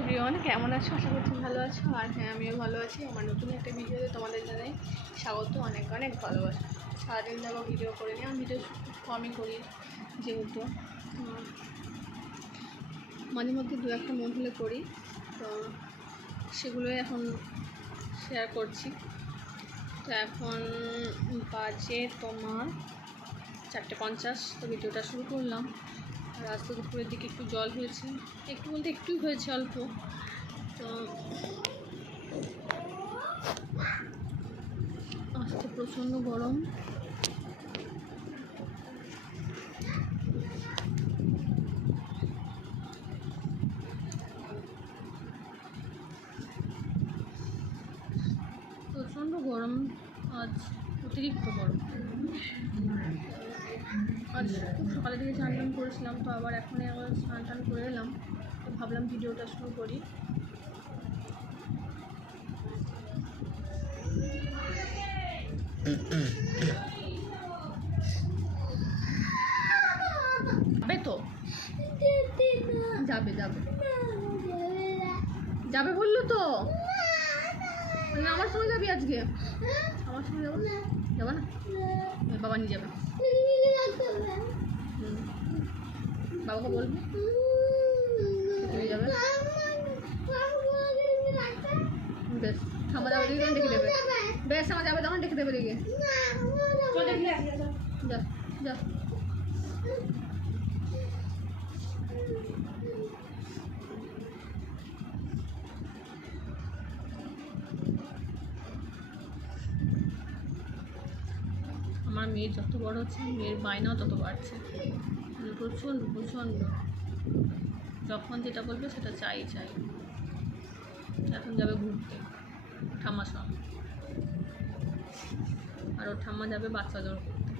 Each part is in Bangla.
এভরিওয়ান, কেমন আছো? আশা করছি ভালো আছো। আর হ্যাঁ, আমিও ভালো আছি। আমার নতুন একটা ভিডিওতে তোমাদের জানাই স্বাগত, অনেক অনেক ভালোবাসা। সারাদিন যাবো ভিডিও করে নিই, আমি ভিডিও কমই করি যেহেতু মাঝে মধ্যে দু একটা মন হলে করি, তো সেগুলোই এখন শেয়ার করছি। তো এখন বাজে তোমার 4:50, তো ভিডিওটা শুরু করলাম। রাস্তা দুপুরের দিকে একটু জল হয়েছে, একটু বলতে একটুই হয়েছে, অল্প। তো আজকে প্রচণ্ড গরম। প্রচণ্ড গরম, আজ অতিরিক্ত গরম। আজ খুব সকালের দিকে স্নান টান করেছিলাম, তো আবার এখনই আবার স্নান টান করে এলাম। তো ভাবলাম ভিডিওটা শুরু করি। যাবে তো, যাবে যাবে যাবে বললো তো। আমার সঙ্গে যাবি আজকে? আমার সঙ্গে যাবো? যাবো না? বাবা নিয়ে যাবে। বাবাকে বলবি নিয়ে যাবে। বেশ, আমার যাবে দেখে দেখে দেবে। বেশ, আমার যাবে তখন দেখে দেবে দেখে। যা যা। আমার মেয়ে যত বড় হচ্ছে, মেয়ের বায়নাও তত বাড়ছে, প্রচণ্ড প্রচণ্ড। যখন যেটা বলবে সেটা চাই। এখন যাবে ঘুরতে ঠাম্মার সঙ্গে, আর ওর ঠাম্মা যাবে বাচ্চা জোর করতে।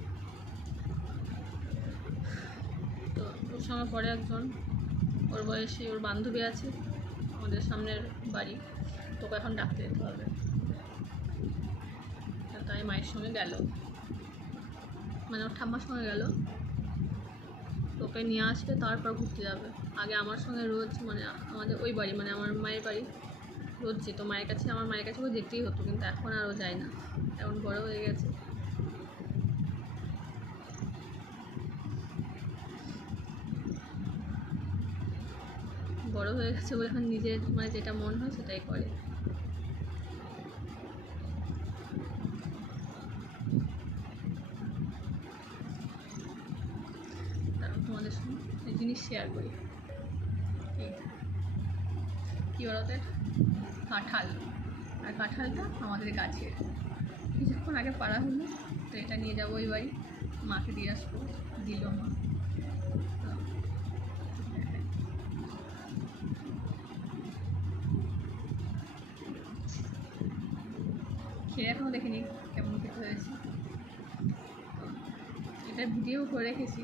তো ওর সঙ্গে পরে একজন ওর বয়সী ওর বান্ধবী আছে আমাদের সামনের বাড়ি, তোকে এখন ডাকতে যেতে হবে। তাই মায়ের সঙ্গে গেল, মানে ওর ঠাম্মার সঙ্গে গেল। তোকে নিয়ে আসবে, তারপর ঘুরতে যাবে। আগে আমার সঙ্গে রোজ, মানে আমাদের ওই বাড়ি, মানে আমার মায়ের বাড়ি রোজ যেত মায়ের কাছে। আমার মায়ের কাছে ও যেতেই হতো, কিন্তু এখন আর ও যায় না, এখন বড় হয়ে গেছে। বড় হয়ে গেছে বলে এখন নিজের মানে যেটা মন হয় সেটাই করে। তারপর তোমাদের সঙ্গে এই জিনিস শেয়ার করি। কী বলতে, কাঁঠাল। আর কাঁঠালটা আমাদের গাছের, কিছুক্ষণ আগে পাড়া হলো। তো এটা নিয়ে যাবো ওই বাড়ি, মাকে দিয়ে আসবো। দিল মা। খেয়ে এখনও দেখিনি কেমন খেতে হয়েছে। এটা ভিডিও করে রেখেছি,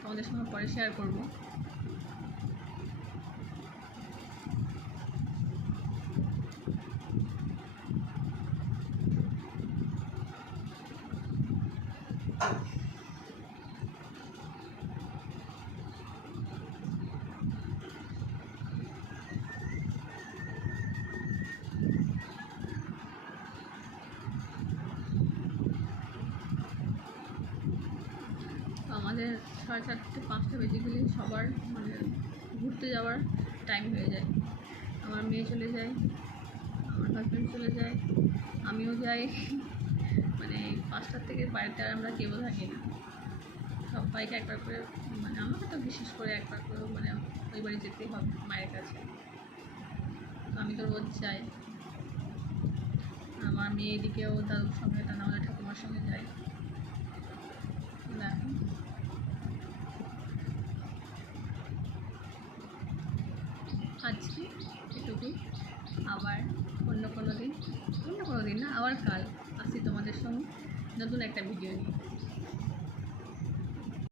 তোমাদের সঙ্গে পরে শেয়ার করব। আমাদের 4:30-5টা বেজে গেলে সবার মানে ঘুরতে যাওয়ার টাইম হয়ে যায়। আমার মেয়ে চলে যায়, আমার হাজব্যান্ড চলে যায়, আমিও যাই। মানে 5টার থেকে বাড়িতে আর আমরা কেউ থাকি না। সবাইকে একবার করে, মানে আমাকে তো বিশেষ করে একবার করে মানে ওই বাড়ি যেতেই হবে মায়ের কাছে। আমি তো রোজ যাই। আমার মেয়ে এদিকেও দাদুর সঙ্গে, তা না হলে ঠাকুমার সঙ্গে যাই। আজকে এটুকুই। আবার অন্য কোনো দিন না, আবার কাল আসছি তোমাদের সঙ্গে নতুন একটা ভিডিও নিয়ে।